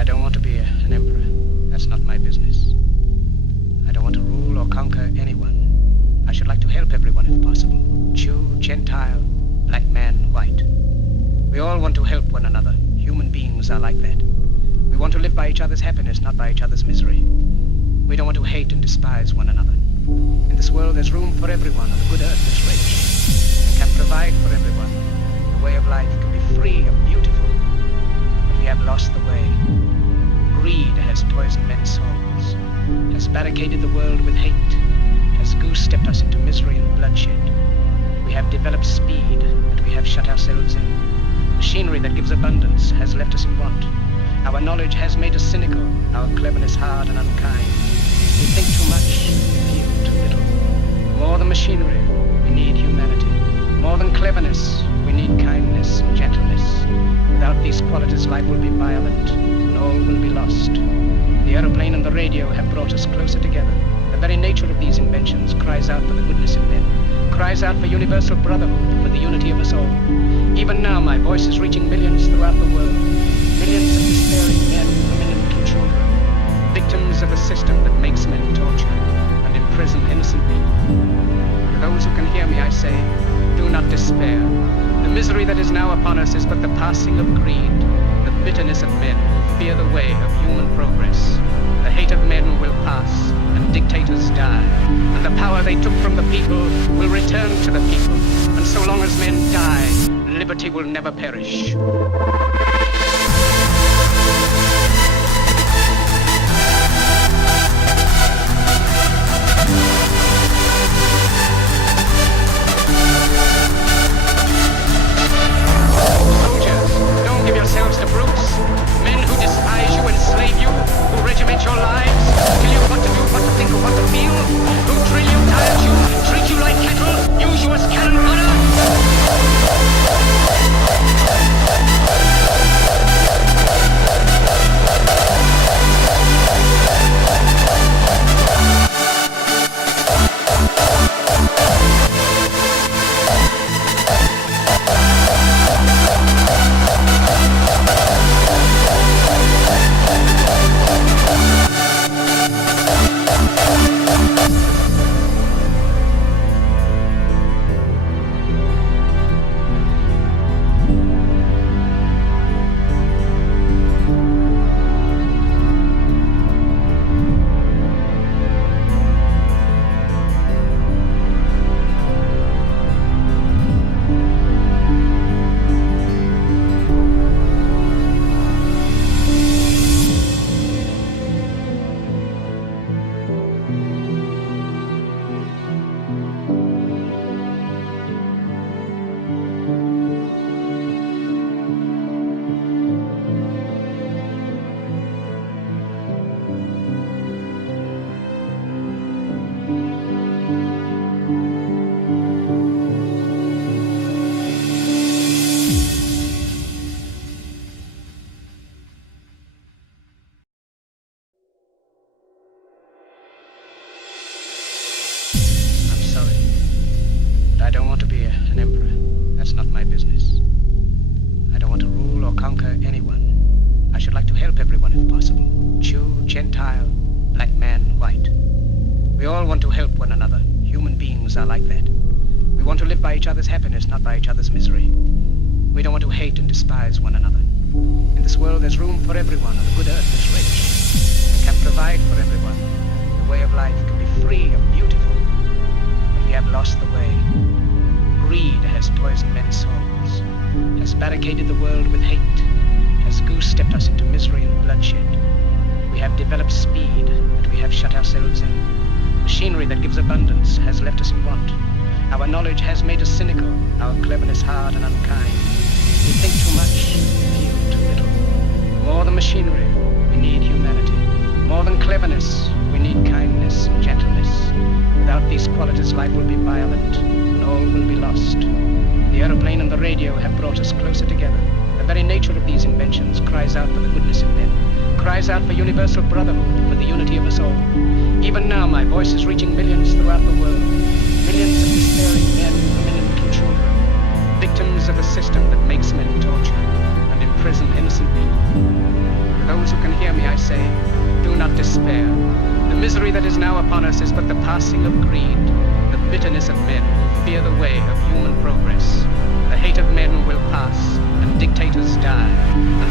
I don't want to be an emperor. That's not my business. I don't want to rule or conquer anyone. I should like to help everyone if possible. Jew, Gentile, black man, white. We all want to help one another. Human beings are like that. We want to live by each other's happiness, not by each other's misery. We don't want to hate and despise one another. In this world there's room for everyone, and the good earth is rich and can provide for everyone. The way of life can be free and beautiful, but we have lost the way. Greed has poisoned men's souls, has barricaded the world with hate, has goose-stepped us into misery and bloodshed. We have developed speed, and we have shut ourselves in. Machinery that gives abundance has left us in want. Our knowledge has made us cynical, our cleverness hard and unkind. We think too much, feel too little. More than machinery, we need humanity. More than cleverness, we need kindness and gentleness. Without these qualities, life will be violent, and all will be lost. The aeroplane and the radio have brought us closer together. The very nature of these inventions cries out for the goodness in men, cries out for universal brotherhood, for the unity of us all. Even now, my voice is reaching millions throughout the world. Millions of despairing men, women, and little children, victims of a system that makes men torture and imprison innocent people. To those who can hear me, I say, do not despair. The misery that is now upon us is but the passing of greed, the bitterness of men who fear the way of human progress. The hate of men will pass, and dictators die, and the power they took from the people will return to the people. And so long as men die, liberty will never perish. Yourselves to brutes, men who despise you, enslave you, who regiment your lives, tell you what to do, what to think, or what to feel, who drill you, diet you, treat you like cattle, use you as cannon fodder. I don't want to be an emperor. That's not my business. I don't want to rule or conquer anyone. I should like to help everyone if possible. Jew, Gentile, black man, white. We all want to help one another. Human beings are like that. We want to live by each other's happiness, not by each other's misery. We don't want to hate and despise one another. In this world there's room for everyone, and the good earth is rich and can provide for everyone. The way of life can be free and beautiful, but we have lost the way. Greed has poisoned men's souls, has barricaded the world with hate, has goose-stepped us into misery and bloodshed. We have developed speed, and we have shut ourselves in. Machinery that gives abundance has left us in want. Our knowledge has made us cynical, our cleverness hard and unkind. We think too much, feel too little. More than machinery, we need humanity. More than cleverness, we need kindness and gentleness. Without these qualities, life will be violent, and all will be lost. The aeroplane and the radio have brought us closer together. The very nature of these inventions cries out for the goodness in men, cries out for universal brotherhood, for the unity of us all. Even now, my voice is reaching millions throughout the world. Millions of despairing men, women, and little children, victims of a system that makes men torture and imprison innocent people. To those who can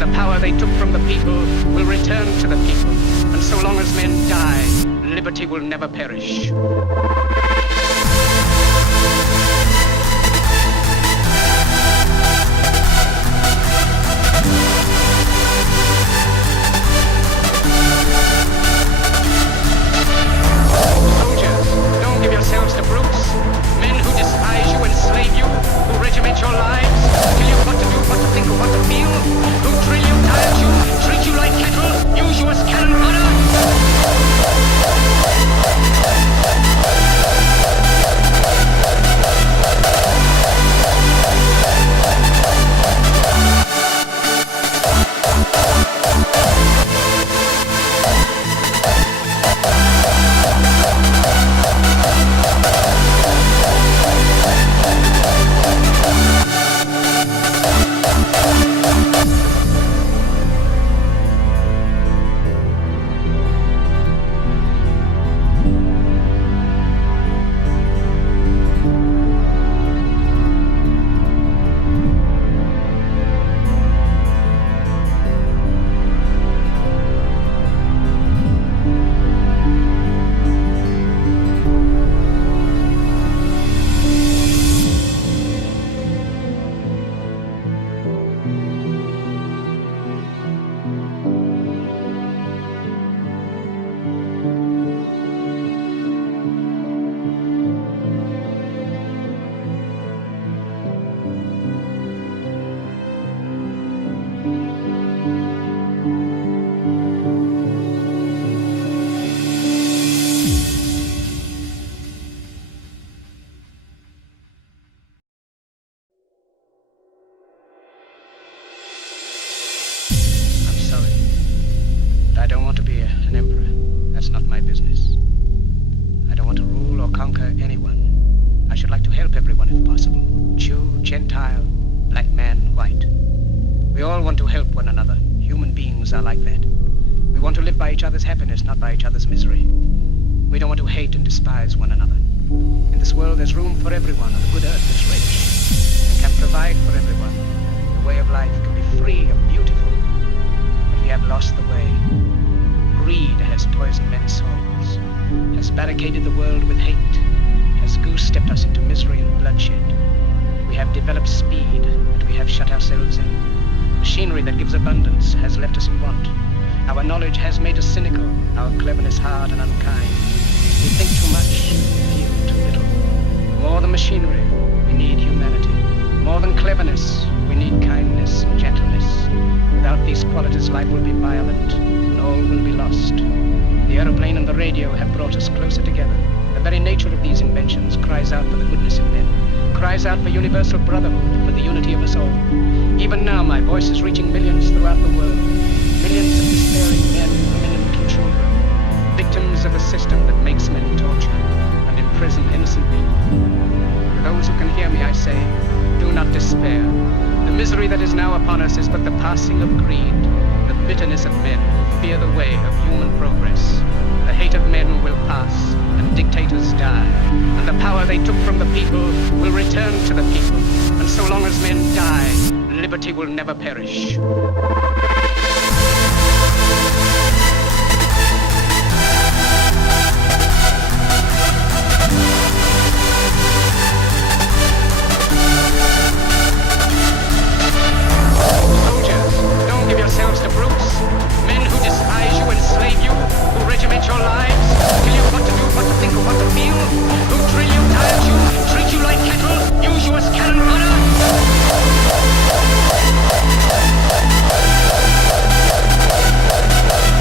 and the power they took from the people will return to the people. And so long as men die, liberty will never perish. Soldiers, don't give yourselves to brutes. Men who despise you, enslave you, who regiment your lives, tell you what to do, what to think, or what to feel, who drill you, diet you, treat you like cattle, use you as cannon fodder. I don't want to be an emperor. That's not my business. I don't want to rule or conquer anyone. I should like to help everyone if possible. Jew, Gentile, black man, white. We all want to help one another. Human beings are like that. We want to live by each other's happiness, not by each other's misery. We don't want to hate and despise one another. In this world there's room for everyone, and the good earth is rich and can provide for everyone. The way of life can be free and beautiful, but we have lost the way. Greed has poisoned men's souls, has barricaded the world with hate, has goose-stepped us into misery and bloodshed. We have developed speed, but we have shut ourselves in. Machinery that gives abundance has left us in want. Our knowledge has made us cynical, our cleverness hard and unkind. We think too much, feel too little. More than machinery, we need humanity. More than cleverness, we need kindness and gentleness. Without these qualities, life will be violent, and all will be lost. The aeroplane and the radio have brought us closer together. The very nature of these inventions cries out for the goodness in men, cries out for universal brotherhood, for the unity of us all. Even now, my voice is reaching millions throughout the world. Millions of despairing men, women, and little children, victims of a system that makes men torture and imprison innocent people. To those who can hear me, I say, do not despair. The misery that is now upon us is but the passing of greed, the bitterness of men who fear the way of human progress. The hate of men will pass, and dictators die, and the power they took from the people will return to the people. And so long as men die, liberty will never perish. Give yourselves to brutes, men who despise you, enslave you, who regiment your lives, tell you what to do, what to think, or what to feel, who drill you, diet you, treat you like cattle, use you as cannon fodder.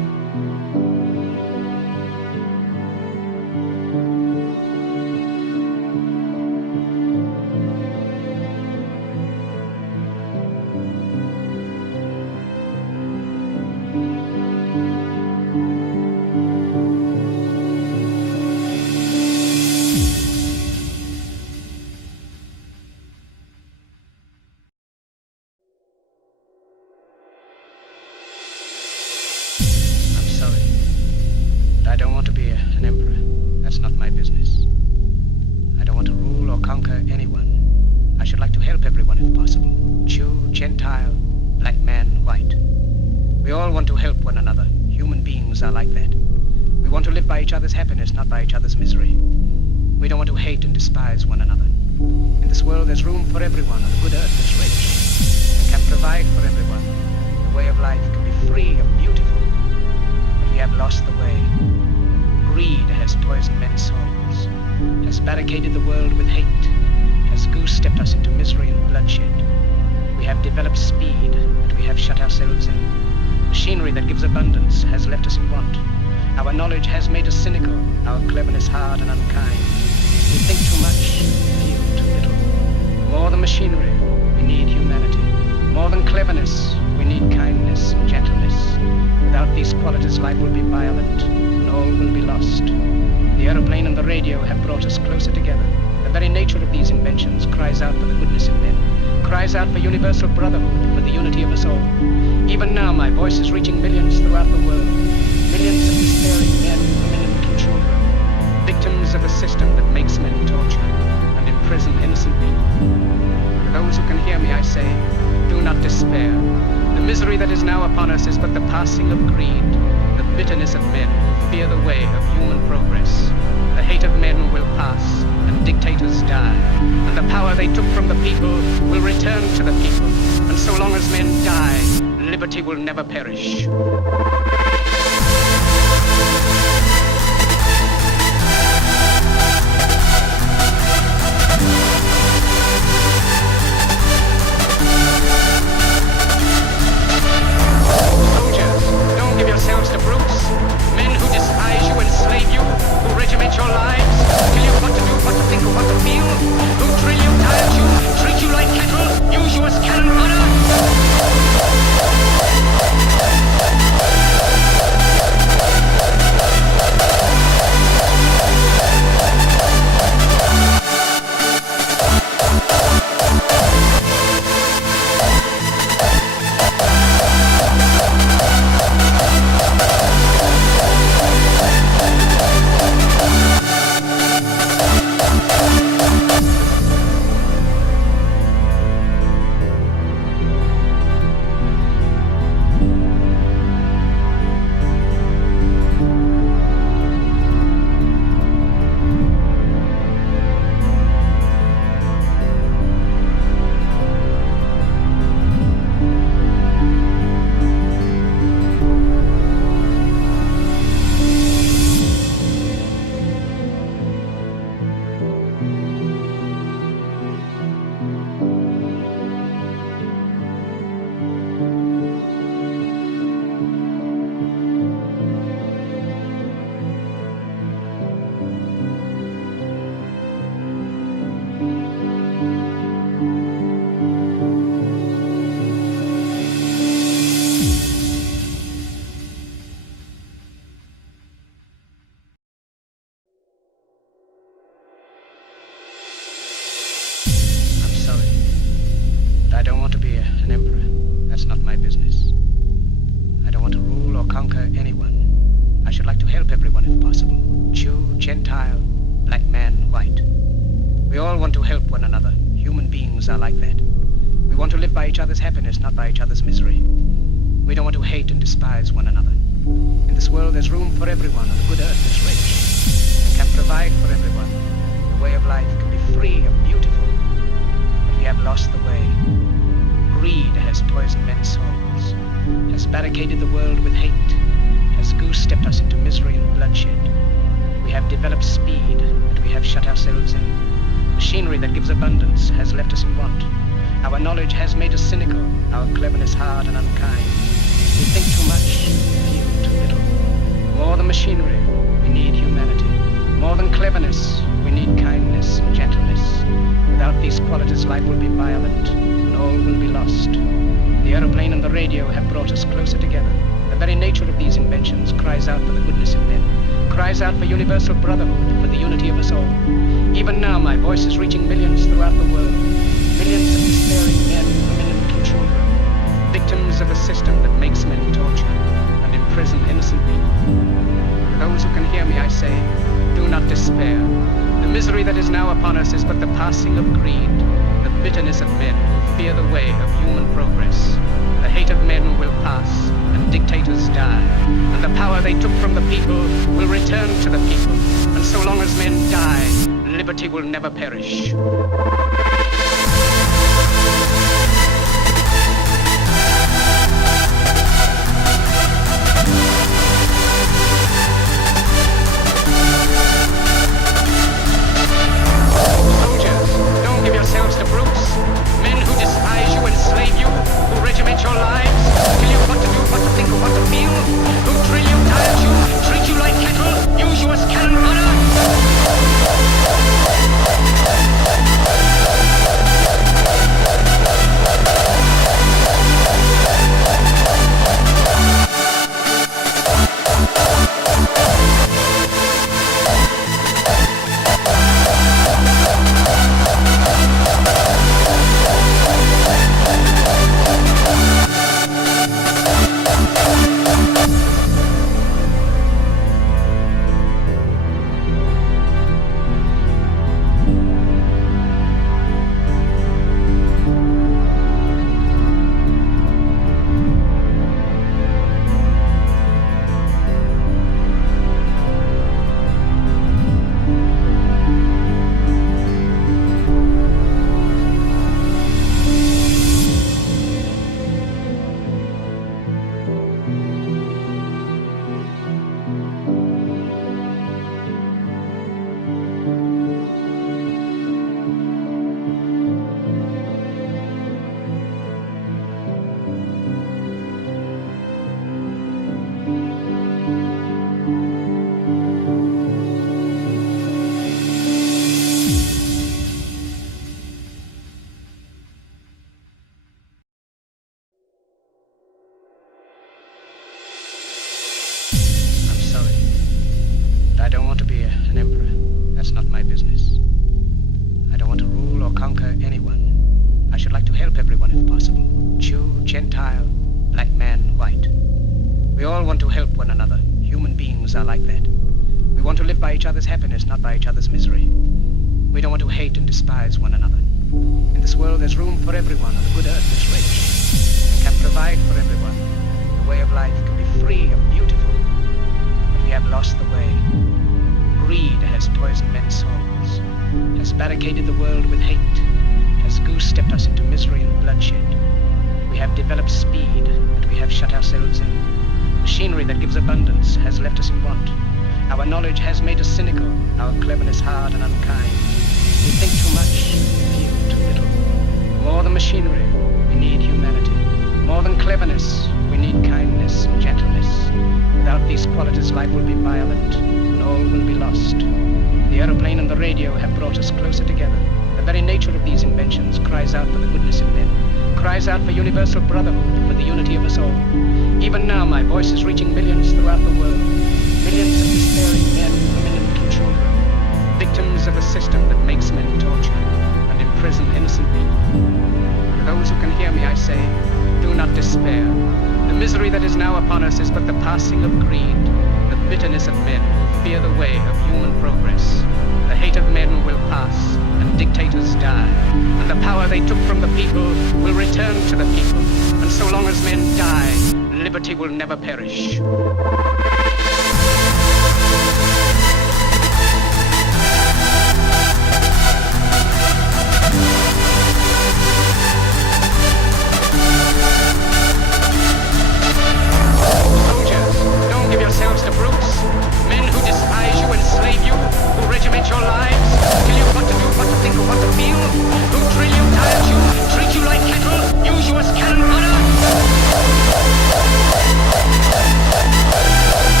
not my business. I don't want to rule or conquer anyone. I should like to help everyone if possible. Jew, Gentile, black man, white. We all want to help one another. Human beings are like that. We want to live by each other's happiness, not by each other's misery. We don't want to hate and despise one another. In this world there's room for everyone, and the good earth is rich and can provide for everyone. The way of life can be free and beautiful, but we have lost the way. Greed has poisoned men's souls, has barricaded the world with hate, has goose-stepped us into misery and bloodshed. We have developed speed, but we have shut ourselves in. Machinery that gives abundance has left us in want. Our knowledge has made us cynical, our cleverness hard and unkind. We think too much, feel too little. More than machinery, we need humanity. More than cleverness, we need kindness and gentleness. Without these qualities, life will be violent, and all will be lost. The aeroplane and the radio have brought us closer together. The very nature of these inventions cries out for the goodness in men, cries out for universal brotherhood, for the unity of us all. Even now, my voice is reaching millions throughout the world. Millions of despairing men, women, and little children, victims of a system that makes men torture and imprison innocent people. To those who can hear me, I say, do not despair. The misery that is now upon us is but the passing of greed, the bitterness of men who fear the way of human progress. The hate of men will pass, and dictators die, and the power they took from the people will return to the people. And so long as men die, liberty will never perish. Give yourselves to brutes, men who despise you, enslave you, who regiment your lives, tell you what to do, what to think, or what to feel, who drill you, diet you, treat you like cattle, use you as cannon fodder. I don't want to be an emperor. That's not my business. I don't want to rule or conquer anyone. I should like to help everyone if possible. Jew, Gentile, black man, white. We all want to help one another. Human beings are like that. We want to live by each other's happiness, not by each other's misery. We don't want to hate and despise one another. In this world there's room for everyone, and the good earth is rich and can provide for everyone. The way of life can be free and beautiful, but we have lost the way. Greed has poisoned men's souls, has barricaded the world with hate, has goose-stepped us into misery and bloodshed. We have developed speed, but we have shut ourselves in. Machinery that gives abundance has left us in want. Our knowledge has made us cynical, our cleverness hard and unkind. We think too much, feel too little. More than machinery, we need humanity. More than cleverness, we need kindness and gentleness. Without these qualities, life will be violent, and all will be lost. The aeroplane and the radio have brought us closer together. The very nature of these inventions cries out for the goodness in men, cries out for universal brotherhood, for the unity of us all. Even now, my voice is reaching millions throughout the world. Millions of despairing men, women, and little children, victims of a system that makes men torture and imprison innocent people. To those who can hear me, I say, Do not despair. The misery that is now upon us is but the passing of greed, the bitterness of men who fear the way of human progress. The hate of men will pass, and dictators die, and the power they took from the people will return to the people. And so long as men die, liberty will never perish. Yourselves to brutes, men who despise you, enslave you, who regiment your lives, tell you what to do, what to think, or what to feel, who drill you, diet you, treat you like cattle, use you as cannon I don't want to be an emperor. That's not my business. I don't want to rule or conquer anyone. I should like to help everyone if possible. Jew, Gentile, black man, white. We all want to help one another. Human beings are like that. We want to live by each other's happiness, not by each other's misery. We don't want to hate and despise one another. In this world there's room for everyone, and the good earth is rich and can provide for everyone. The way of life can be free and beautiful, but we have lost the way. Greed has poisoned men's souls, has barricaded the world with hate, has goose-stepped us into misery and bloodshed. We have developed speed, but we have shut ourselves in. Machinery that gives abundance has left us in want. Our knowledge has made us cynical, our cleverness hard and unkind. We think too much, feel too little. More than machinery, we need humanity. More than cleverness, we need kindness and gentleness. Without these qualities, life will be violent, and all will be lost. The aeroplane and the radio have brought us closer together. The very nature of these inventions cries out for the goodness in men, cries out for universal brotherhood, for the unity of us all. Even now, my voice is reaching millions throughout the world. Millions of despairing men, women, and little children, victims of a system that makes men torture and imprison innocent people. To those who can hear me, I say, do not despair. The misery that is now upon us is but the passing of greed, the bitterness of men who fear the way of human progress. The hate of men will pass, and dictators die, and the power they took from the people will return to the people. And so long as men die, liberty will never perish. Give yourselves to brutes, men who despise you, enslave you, who regiment your lives, tell you what to do, what to think, or what to feel, who drill you, diet you, treat you like cattle, use you as cannon fodder.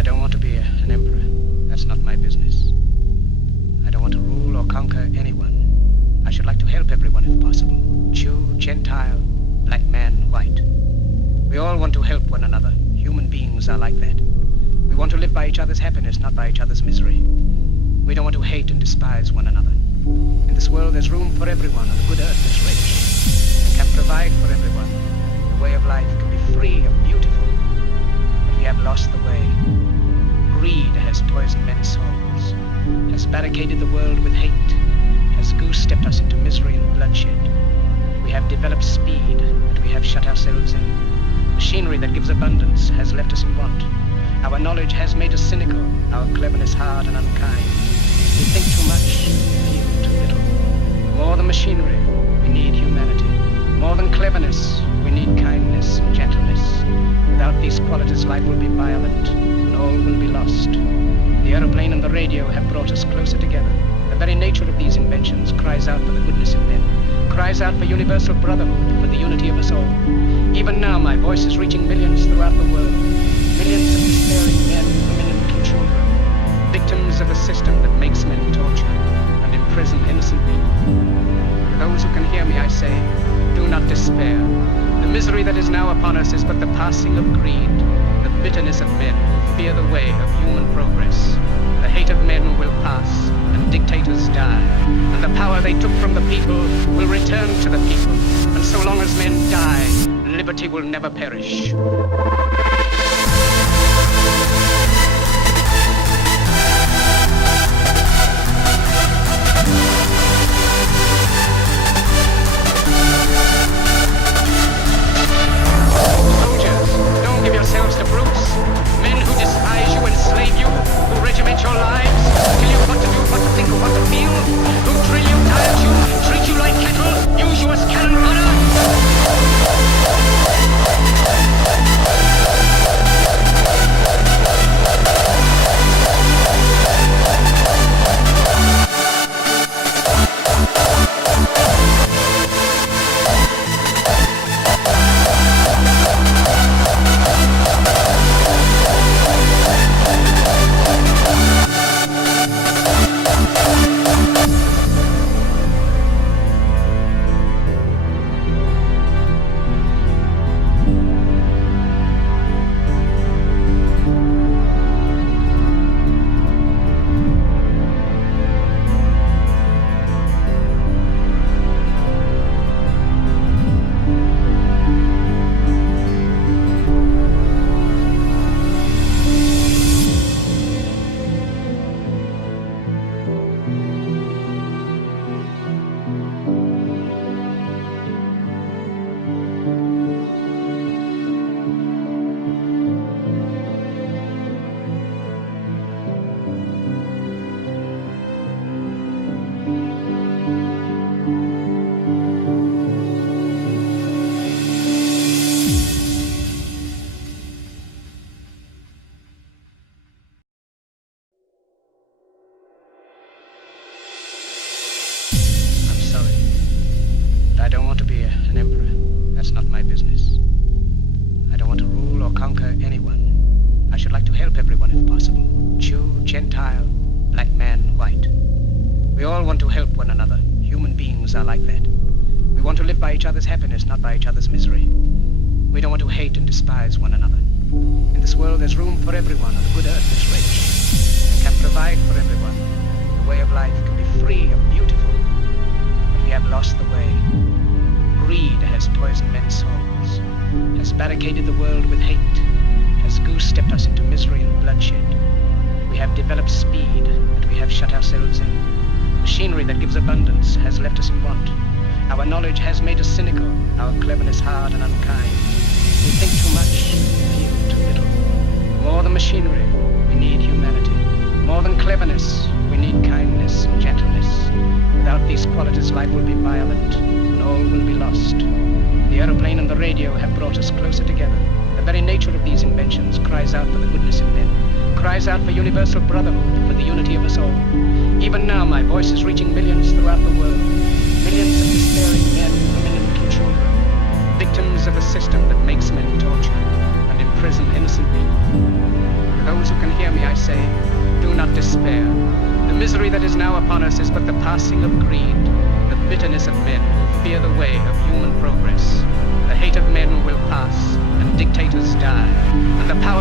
I don't want to be an emperor. That's not my business. I don't want to rule or conquer anyone. I should like to help everyone if possible. Jew, Gentile, black man, white. We all want to help one another. Human beings are like that. We want to live by each other's happiness, not by each other's misery. We don't want to hate and despise one another. In this world there's room for everyone, and the good earth is rich and can provide for everyone. The way of life can be free and beautiful, but we have lost the way. Greed has poisoned men's souls, has barricaded the world with hate, has goose-stepped us into misery and bloodshed. We have developed speed, but we have shut ourselves in. Machinery that gives abundance has left us in want. Our knowledge has made us cynical, our cleverness hard and unkind. We think too much, feel too little. More than machinery, we need humanity. More than cleverness, we need kindness and gentleness. Without these qualities, life will be violent, and all will be lost. The aeroplane and the radio have brought us closer together. The very nature of these inventions cries out for the goodness in men, cries out for universal brotherhood, for the unity of us all. Even now, my voice is reaching millions throughout the world. Millions of despairing men, women, and little children, victims of a system that makes men torture and imprison innocent people. To those who can hear me, I say, do not despair. The misery that is now upon us is but the passing of greed, the bitterness of men who fear the way of human progress. The hate of men will pass, and dictators die, and the power they took from the people will return to the people. And so long as men die, liberty will never perish. Yourselves to brutes, men who despise you, enslave you, who regiment your lives, tell you what to do, what to think, or what to feel, who drill you, diet you, treat you like cattle, use you as cannon happiness, not by each other's misery. We don't want to hate and despise one another. In this world there's room for everyone, and the good earth is rich and can provide for everyone. The way of life can be free and beautiful, but we have lost the way. Greed has poisoned men's souls, has barricaded the world with hate, has goose-stepped us into misery and bloodshed. We have developed speed, but we have shut ourselves in. Machinery that gives abundance has left us in want. Our knowledge has made us cynical, our cleverness hard and unkind. We think too much, feel too little. More than machinery, we need humanity. More than cleverness, we need kindness and gentleness. Without these qualities, life will be violent, and all will be lost. The aeroplane and the radio have brought us closer together. The very nature of these inventions cries out for the goodness in men, cries out for universal brotherhood, for the unity of us all. Even now, my voice is reaching millions throughout the world. Millions of despairing men, women, and little children, victims of a system that makes men torture and imprison innocent people. To those who can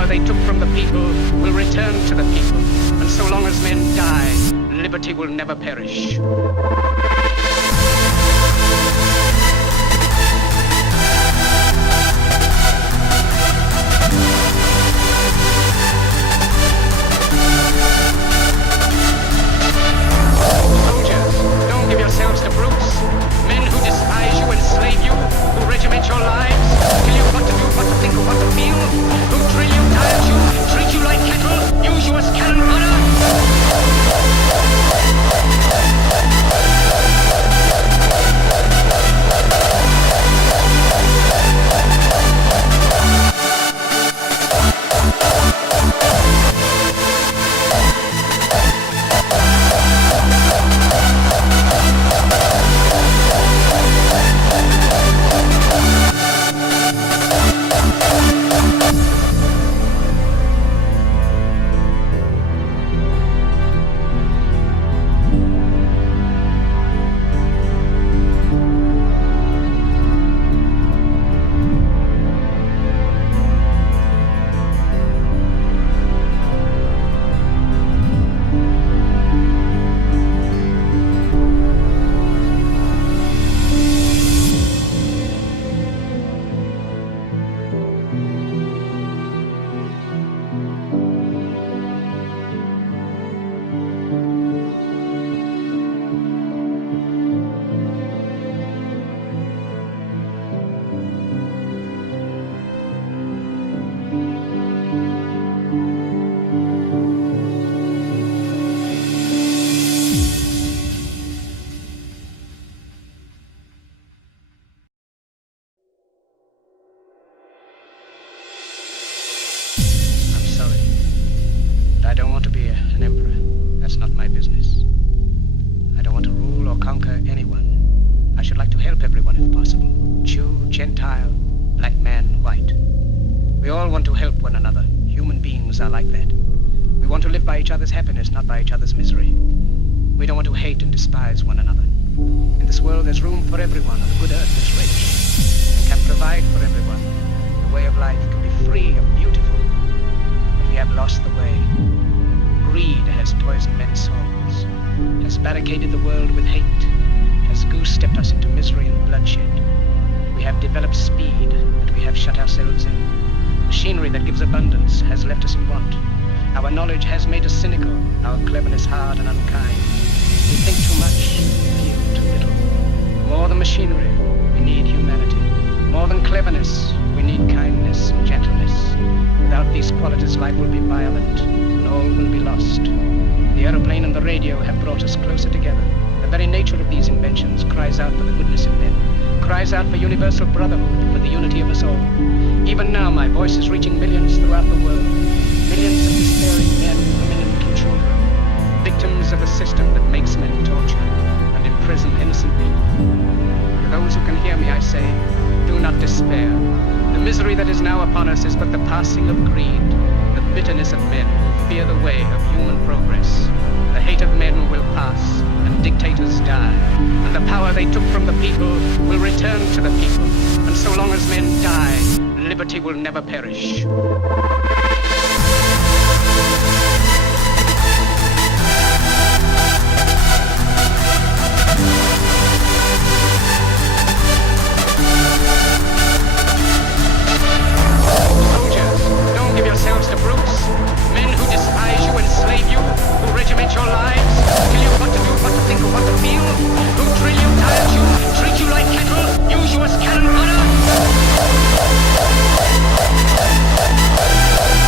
they took from the people will return to the people. And so long as men die, liberty will never perish. Soldiers, don't give yourselves to brutes. Men who despise you, enslave you, who regiment your lives, tell you what to do, what to think, or what to feel, who drill you, diet you, treat you like cattle, use you as cannon fodder. I don't want to be an emperor. That's not my business. I don't want to rule or conquer anyone. I should like to help everyone if possible. Jew, Gentile, black man, white. We all want to help one another. Human beings are like that. We want to live by each other's happiness, not by each other's misery. We don't want to hate and despise one another. In this world there's room for everyone. The good earth is rich and can provide for everyone. The way of life can be free and beautiful. But we have lost the way. Greed has poisoned men's souls, has barricaded the world with hate, has goose-stepped us into misery and bloodshed. We have developed speed, but we have shut ourselves in. Machinery that gives abundance has left us in want. Our knowledge has made us cynical, our cleverness hard and unkind. We think too much, feel too little. More than machinery, we need humanity. More than cleverness, we need kindness and gentleness. Without these qualities, life will be violent, and all will be lost. The aeroplane and the radio have brought us closer together. The very nature of these inventions cries out for the goodness in men, cries out for universal brotherhood, for the unity of us all. Even now, my voice is reaching millions throughout the world. Millions of despairing men, women, and little children, victims of a system that makes men torture and imprison innocent people. To those who can hear me, I say, do not despair. The misery that is now upon us is but the passing of greed, the bitterness of men who fear the way of human progress. The hate of men will pass, and dictators die, and the power they took from the people will return to the people. And so long as men die, liberty will never perish. Give yourselves to brutes, men who despise you, enslave you, who regiment your lives, tell you what to do, what to think, or what to feel, who drill you, diet you, treat you like cattle, use you as cannon fodder.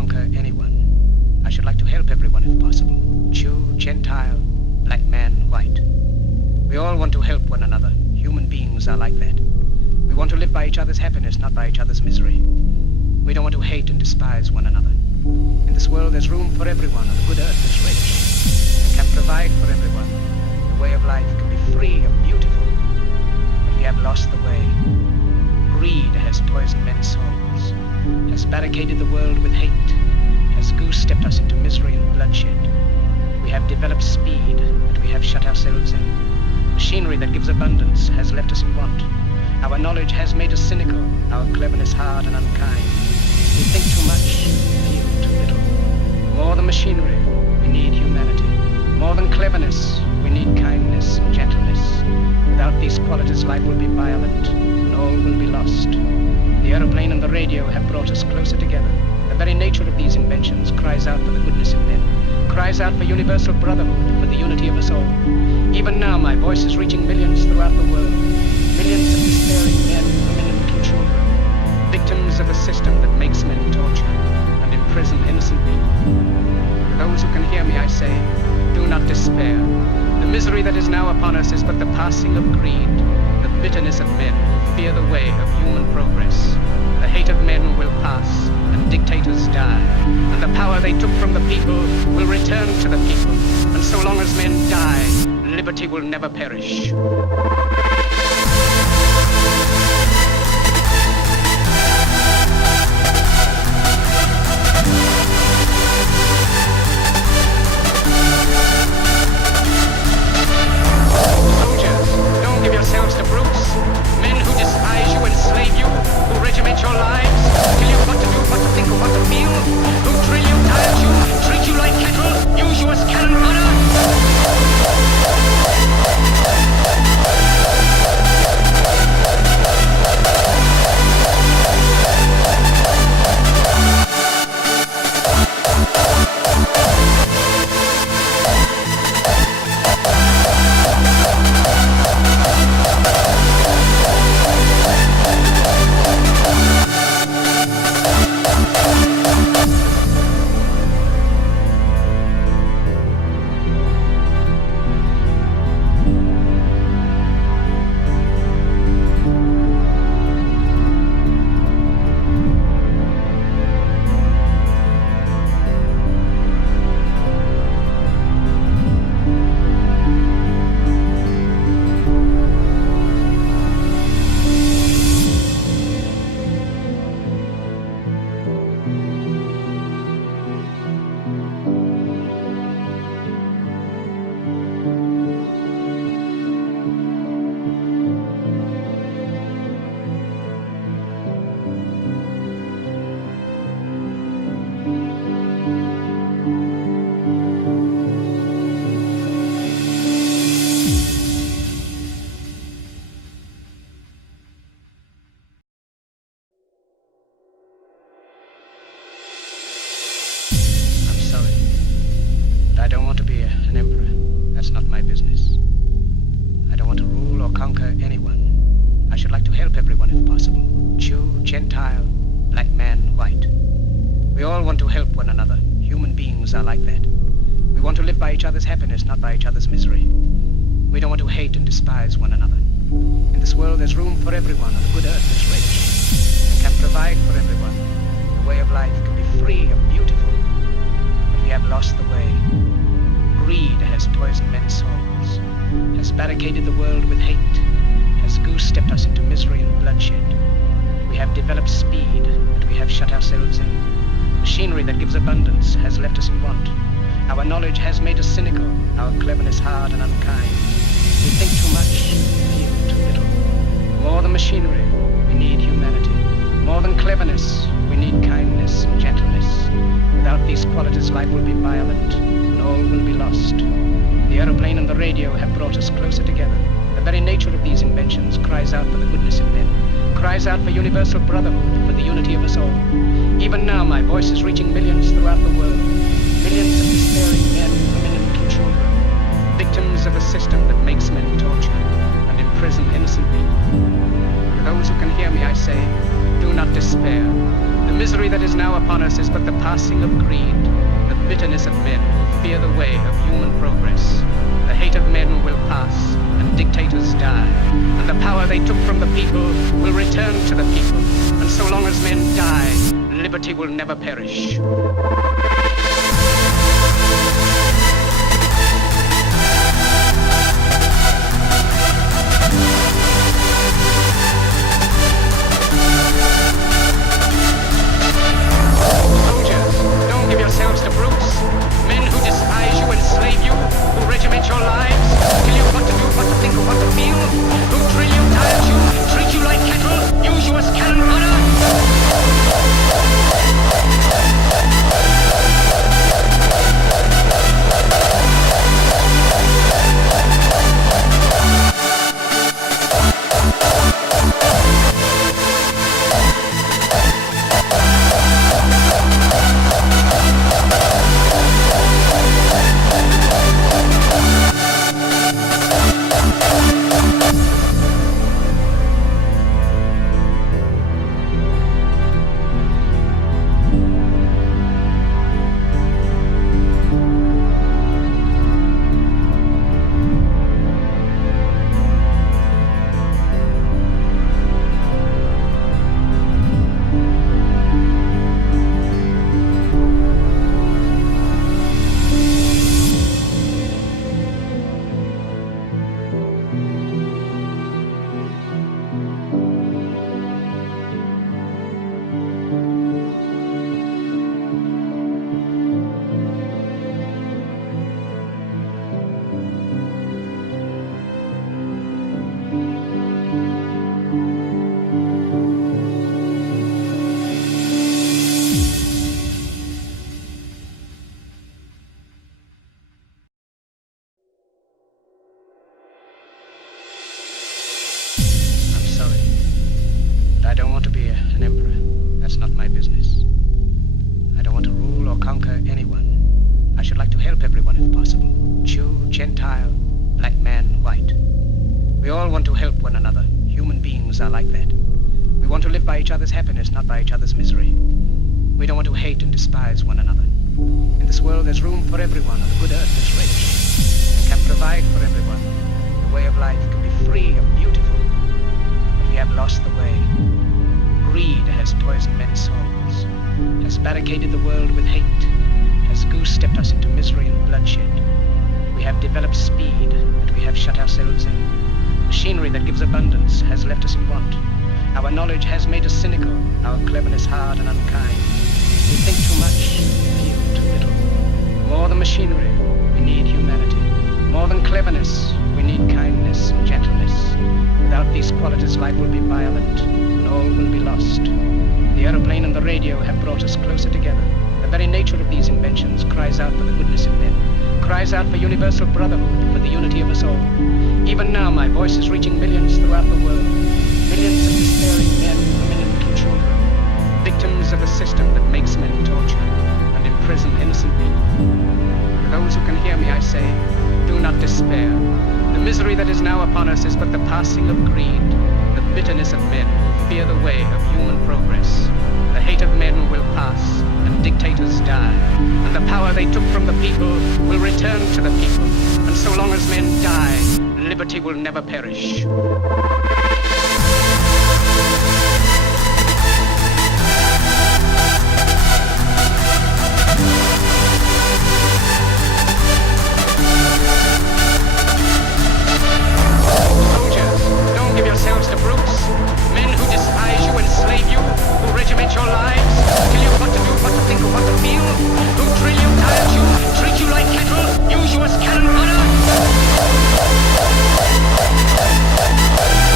conquer anyone. I should like to help everyone if possible. Jew, Gentile, black man, white. We all want to help one another. Human beings are like that. We want to live by each other's happiness, not by each other's misery. We don't want to hate and despise one another. In this world there's room for everyone, and the good earth is rich and can provide for everyone. The way of life can be free and beautiful, but we have lost the way. Greed has poisoned men's souls, has barricaded the world with hate, has goose-stepped us into misery and bloodshed. We have developed speed, but we have shut ourselves in. Machinery that gives abundance has left us in want. Our knowledge has made us cynical, our cleverness hard and unkind. We think too much, feel too little. More than machinery, we need humanity. More than cleverness, we need kindness and gentleness. Without these qualities, life will be violent, and all will be lost. The aeroplane and the radio have brought us closer together. The very nature of these inventions cries out for the goodness in men, cries out for universal brotherhood, for the unity of us all. Even now, my voice is reaching millions throughout the world. Millions of despairing men, women, and little children, victims of a system that makes men torture and imprison innocent people. To those who can hear me, I say, do not despair. The misery that is now upon us is but the passing of greed, the bitterness of men who fear the way of human progress. The hate of men will pass, and dictators die, and the power they took from the people will return to the people. And so long as men die, liberty will never perish. Yourselves to brutes, men who despise you, enslave you, who regiment your lives, tell you what to do, what to think, or what to feel, who drill you, diet you, treat you like cattle, use you as cannon I don't want to be an emperor. That's not my business. I don't want to rule or conquer anyone. I should like to help everyone if possible. Jew, Gentile, black man, white. We all want to help one another. Human beings are like that. We want to live by each other's happiness, not by each other's misery. We don't want to hate and despise one another. In this world there's room for everyone, and the good earth is rich and can provide for everyone. The way of life can be free and beautiful, but we have lost the way. Greed has poisoned men's souls, has barricaded the world with hate, has goose-stepped us into misery and bloodshed. We have developed speed, but we have shut ourselves in. Machinery that gives abundance has left us in want. Our knowledge has made us cynical, our cleverness hard and unkind. We think too much, feel too little. More than machinery, we need humanity. More than cleverness, we need kindness and gentleness. Without these qualities, life will be violent, and all will be lost. The aeroplane and the radio have brought us closer together. The very nature of these inventions cries out for the goodness in men, cries out for universal brotherhood, for the unity of us all. Even now, my voice is reaching millions throughout the world. Millions of despairing men, women, and little children, victims of a system that makes men torture and imprison innocent people. To those who can hear me, I say, do not despair. The misery that is now upon us is but the passing of greed, the bitterness of men who fear the way of human progress. The hate of men will pass, and dictators die, and the power they took from the people will return to the people, and so long as men die, liberty will never perish. Give yourselves to brutes, men who despise you, enslave you, who regiment your lives, tell you what to do, what to think, or what to feel, who drill you, diet you, treat you like cattle, use you as cannon fodder. I don't want to be an emperor. That's not my business. I don't want to rule or conquer anyone. I should like to help everyone if possible. Jew, Gentile, black man, white. We all want to help one another. Human beings are like that. We want to live by each other's happiness, not by each other's misery. We don't want to hate and despise one another. In this world there's room for everyone, and the good earth is rich and can provide for everyone. The way of life can be free and beautiful, but we have lost the way. Greed has poisoned men's souls, has barricaded the world with hate, has goose-stepped us into misery and bloodshed. We have developed speed, and we have shut ourselves in. Machinery that gives abundance has left us in want. Our knowledge has made us cynical, our cleverness hard and unkind. We think too much, feel too little. More than machinery, we need humanity. More than cleverness, we need kindness and gentleness. Without these qualities, life will be violent, and all will be lost. The aeroplane and the radio have brought us closer together. The very nature of these inventions cries out for the goodness in men, cries out for universal brotherhood, for the unity of us all. Even now, my voice is reaching millions throughout the world. Millions of despairing men, women, and little children, victims of a system that makes men torture and imprison innocent people. For those who can hear me, I say, do not despair. The misery that is now upon us is but the passing of greed, the bitterness of men who fear the way of human progress. The hate of men will pass, and dictators die, and the power they took from the people will return to the people, and so long as men die, liberty will never perish. Give yourselves to brutes, men who despise you, enslave you, who regiment your lives, tell you what to do, what to think, or what to feel, who drill you, diet you, treat you like cattle, use you as cannon fodder.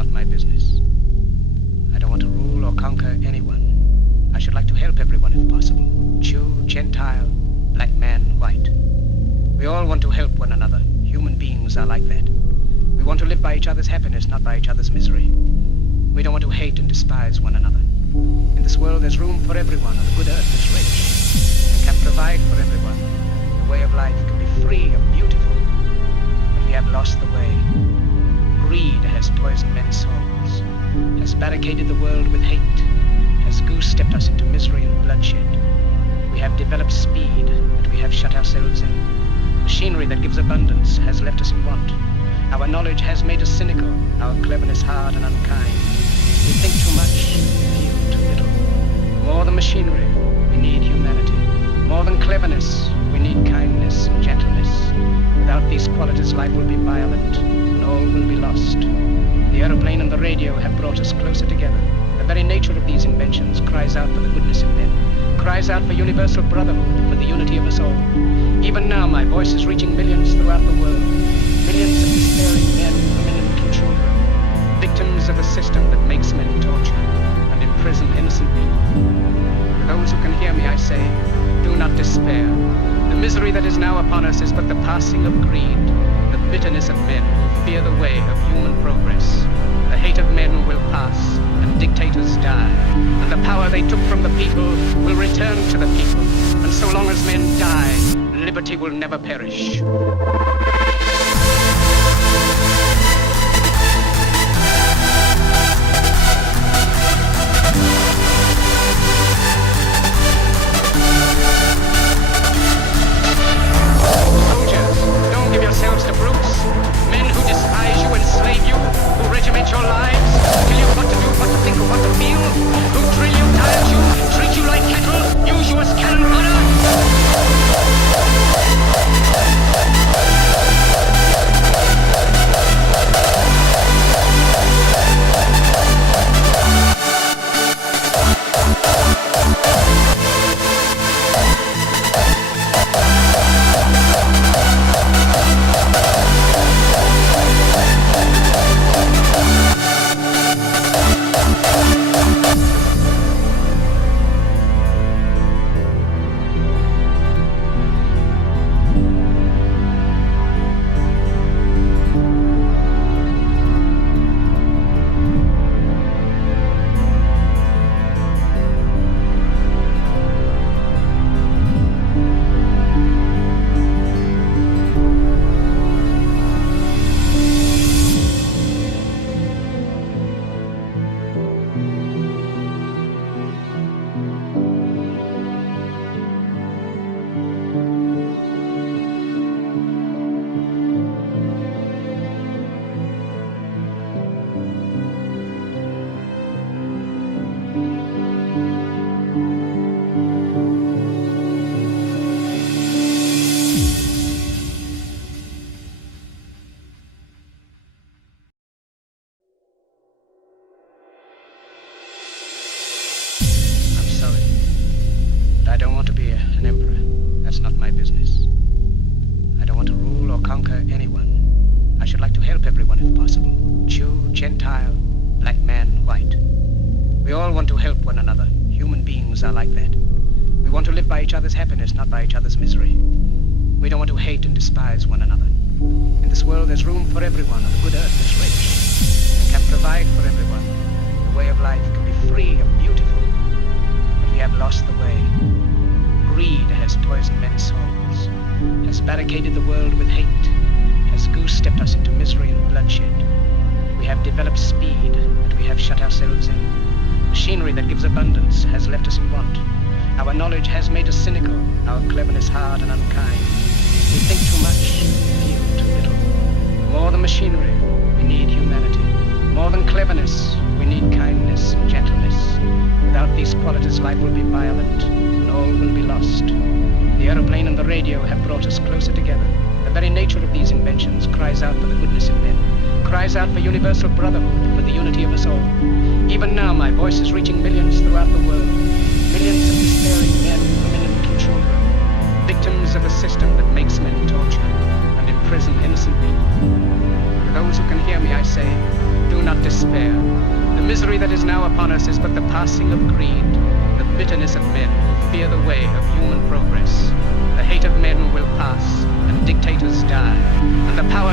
not my business. I don't want to rule or conquer anyone. I should like to help everyone if possible. Jew, Gentile, black man, white. We all want to help one another. Human beings are like that. We want to live by each other's happiness, not by each other's misery. We don't want to hate and despise one another. In this world there's room for everyone, and the good earth is rich and can provide for everyone. The way of life can be free and beautiful, but we have lost the way. Greed has poisoned men's souls, has barricaded the world with hate, has goose-stepped us into misery and bloodshed. We have developed speed, but we have shut ourselves in. Machinery that gives abundance has left us in want. Our knowledge has made us cynical, our cleverness hard and unkind. We think too much, feel too little. More than machinery, we need humanity. More than cleverness, we need kindness and gentleness. Without these qualities, life will be violent, and all will be lost. The aeroplane and the radio have brought us closer together. The very nature of these inventions cries out for the goodness in men, cries out for universal brotherhood, for the unity of us all. Even now, my voice is reaching millions throughout the world. Millions of despairing men, women, and little children, victims of a system that makes men torture and imprison innocent people. To those who can hear me, I say, do not despair. The misery that is now upon us is but the passing of greed, the bitterness of men who fear the way of human progress. The hate of men will pass, and dictators die, and the power they took from the people will return to the people. And so long as men die, liberty will never perish. Yourselves to brutes, men who despise you, enslave you, who regiment your lives, tell you what to do, what to think, or what to feel, who drill you, diet you, treat you like cattle, use you as cannon happiness, not by each other's misery. We don't want to hate and despise one another. In this world there's room for everyone, and the good earth is rich and can provide for everyone. The way of life can be free and beautiful, but we have lost the way. Greed has poisoned men's souls, has barricaded the world with hate, has goose-stepped us into misery and bloodshed. We have developed speed, but we have shut ourselves in. Machinery that gives abundance has left us in want. Our knowledge has made us cynical, our cleverness hard and unkind. We think too much, feel too little. More than machinery, we need humanity. More than cleverness, we need kindness and gentleness. Without these qualities, life will be violent, and all will be lost. The aeroplane and the radio have brought us closer together. The very nature of these inventions cries out for the goodness in men, cries out for universal brotherhood, for the unity of us all. Even now, my voice is reaching millions throughout the world. Millions of despairing men, women, and little children, victims of a system that makes men torture and imprison innocent people. To those who can hear me, I say, do not despair.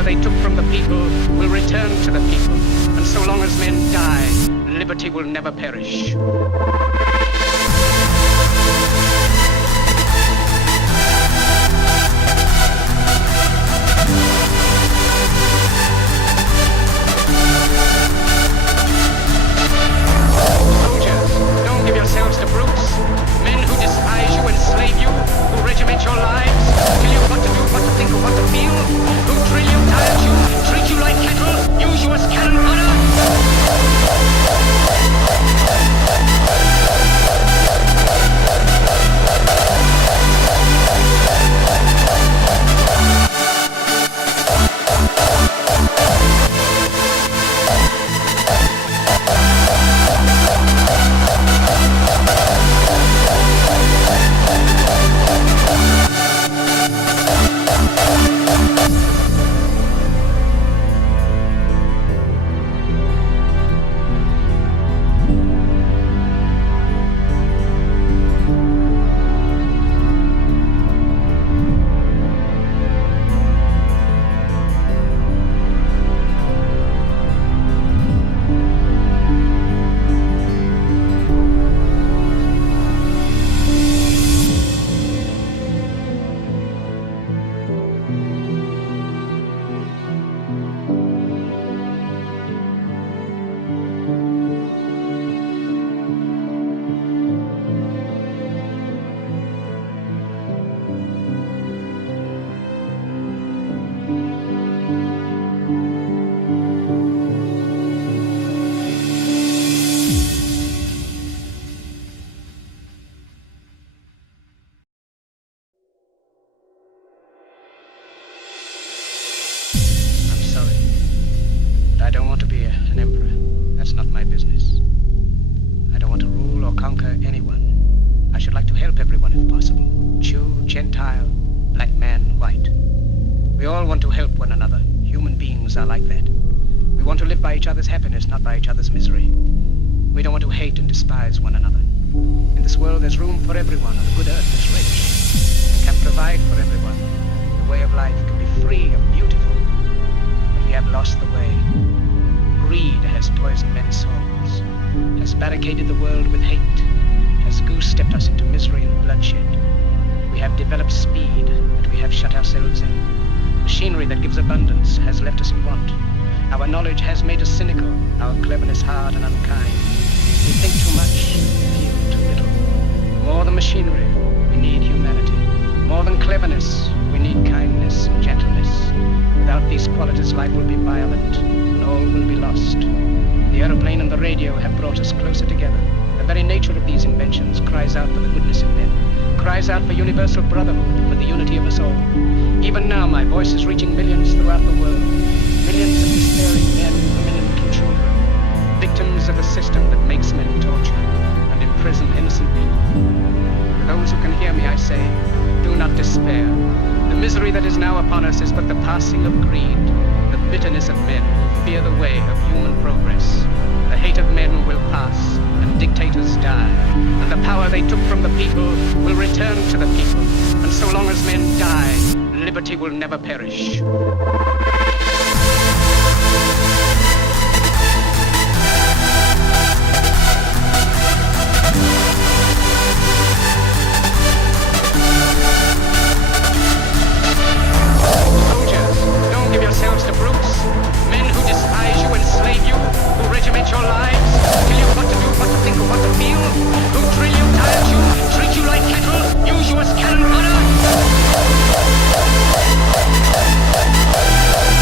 they took from the people will return to the people. And so long as men die, liberty will never perish. Soldiers, don't give yourselves to brutes. Men who despise you, enslave you, who regiment your lives, tell you what to do, what to think, or what to feel, who drill you, tire you, treat you like cattle, use you as cannon fodder. I don't want to be an emperor. That's not my business. I don't want to rule or conquer anyone. I should like to help everyone if possible. Jew, Gentile, black man, white. We all want to help one another. Human beings are like that. We want to live by each other's happiness, not by each other's misery. We don't want to hate and despise one another. In this world there's room for everyone, and the good earth is rich and can provide for everyone. The way of life can be free and beautiful, but we have lost the way. Greed has poisoned men's souls, has barricaded the world with hate, has goose-stepped us into misery and bloodshed. We have developed speed, but we have shut ourselves in. Machinery that gives abundance has left us in want. Our knowledge has made us cynical, our cleverness hard and unkind. We think too much, feel too little. More than machinery, we need humanity. More than cleverness, we need kindness and gentleness. Without these qualities, life will be violent, and all will be lost. The aeroplane and the radio have brought us closer together. The very nature of these inventions cries out for the goodness in men, cries out for universal brotherhood, for the unity of us all. Even now, my voice is reaching millions throughout the world. Millions of despairing men, women, and little children, victims of a system that makes men torture and imprison innocent people. To those who can hear me, I say, do not despair. The misery that is now upon us is but the passing of greed, the bitterness of men who fear the way of human progress. The hate of men will pass, and dictators die, and the power they took from the people will return to the people. And so long as men die, liberty will never perish. Give yourselves to brutes, men who despise you, enslave you, who regiment your lives, tell you what to do, what to think, or what to feel, who drill you, tire you, treat you like cattle, use you as cannon fodder.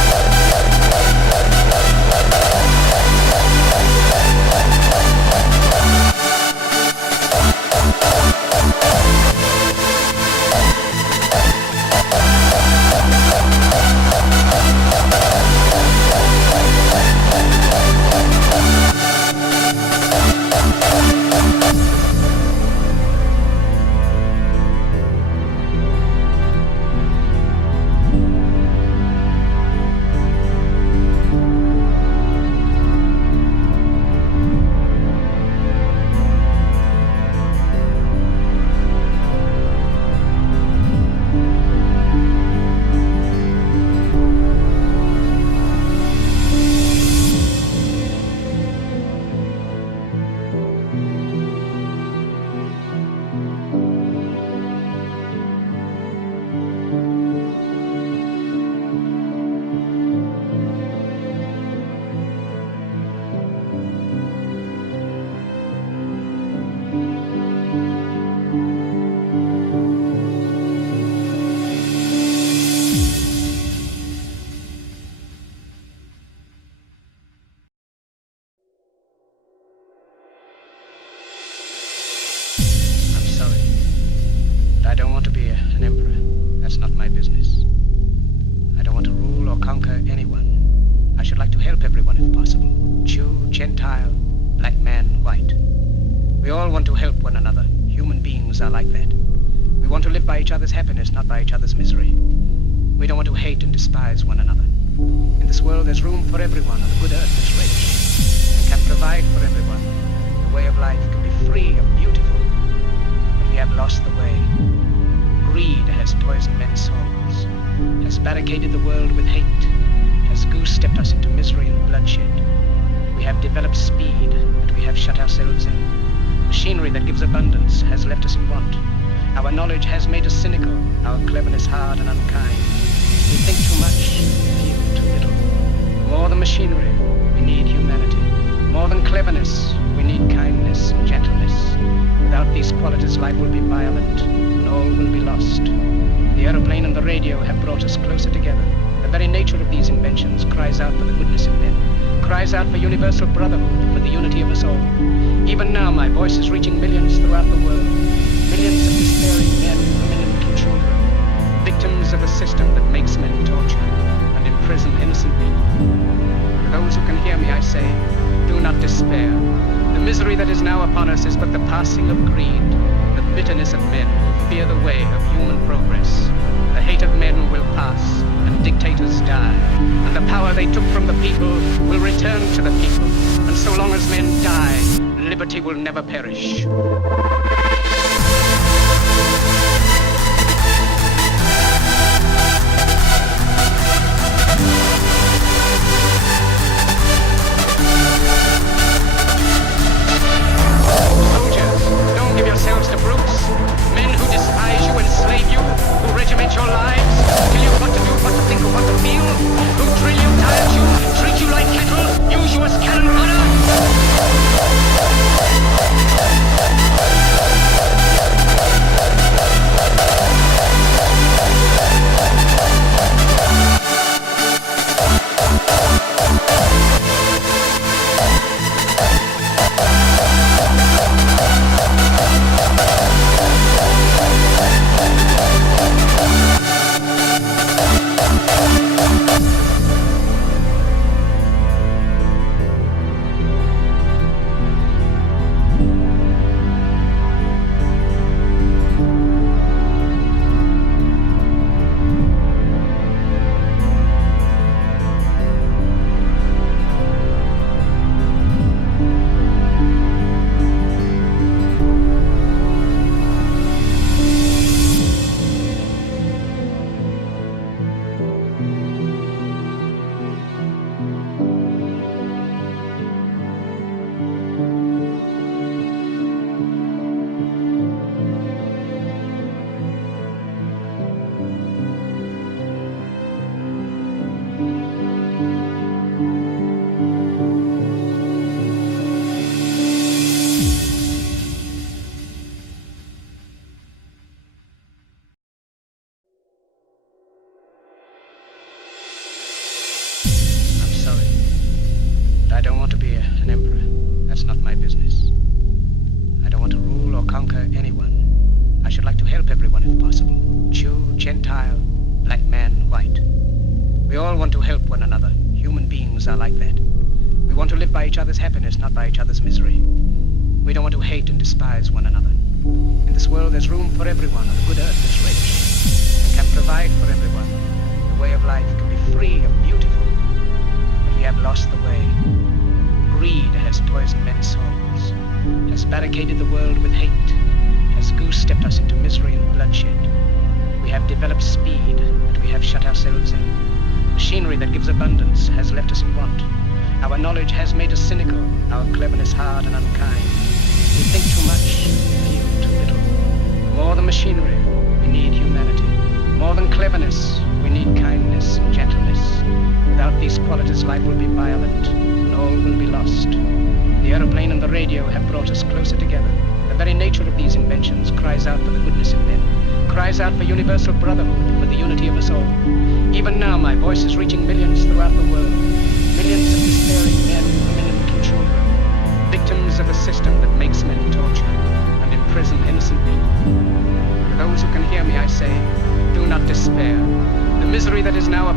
I don't want to be an emperor. That's not my business. I don't want to rule or conquer anyone. I should like to help everyone if possible. Jew, Gentile, black man, white. We all want to help one another. Human beings are like that. We want to live by each other's happiness, not by each other's misery. We don't want to hate and despise one another. In this world there's room for everyone, and the good earth is rich and can provide for everyone. The way of life can be free and beautiful, but we have lost the way. Greed has poisoned men's souls, has barricaded the world with hate, has goose-stepped us into misery and bloodshed. We have developed speed, but we have shut ourselves in. Machinery that gives abundance has left us in want. Our knowledge has made us cynical, our cleverness hard and unkind. We think too much, feel too little. More than machinery, we need humanity. More than cleverness, we need kindness and gentleness. Without these qualities, life will be violent, and all will be lost. The aeroplane and the radio have brought us closer together. The very nature of these inventions cries out for the goodness in men, cries out for universal brotherhood, for the unity of us all. Even now, my voice is reaching millions throughout the world. Millions of despairing men, women, and little children, victims of a system that makes men torture and imprison innocent people. To those who can hear me, I say, do not despair. The misery that is now upon us is but the passing of greed, the bitterness of men who fear the way of human progress. The hate of men will pass, and dictators die, and the power they took from the people will return to the people. And so long as men die, liberty will never perish. Give yourselves to brutes, men who despise you, enslave you, who regiment your lives, tell you what to do, what to think, or what to feel, who drill you, diet you, treat you like cattle, use you as cannon I don't want to be an emperor. That's not my business. I don't want to rule or conquer anyone. I should like to help everyone if possible. Jew, Gentile, black man, white. We all want to help one another. Human beings are like that. We want to live by each other's happiness, not by each other's misery. We don't want to hate and despise one another. In this world there's room for everyone, and the good earth is rich and can provide for everyone. The way of life can be free and beautiful, but we have lost the way. Greed has poisoned men's souls, has barricaded the world with hate, has goose-stepped us into misery and bloodshed. We have developed speed, but we have shut ourselves in. Machinery that gives abundance has left us in want. Our knowledge has made us cynical, our cleverness hard and unkind. We think too much, feel too little. More than machinery, we need humanity. More than cleverness, we need kindness and gentleness. Without these qualities, life will be violent, and all will be lost. The aeroplane and the radio have brought us closer together. The very nature of these inventions cries out for the goodness in men, cries out for universal brotherhood, for the unity of us all. Even now, my voice is reaching millions throughout the world. Millions of despairing men, women, and little children, victims of a system that makes men torture and imprison innocent people. To those who can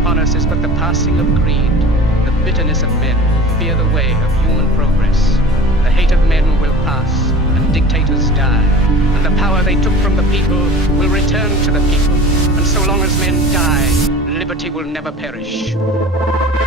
upon us is but the passing of greed, the bitterness of men who fear the way of human progress. The hate of men will pass, and dictators die, and the power they took from the people will return to the people. And so long as men die, liberty will never perish.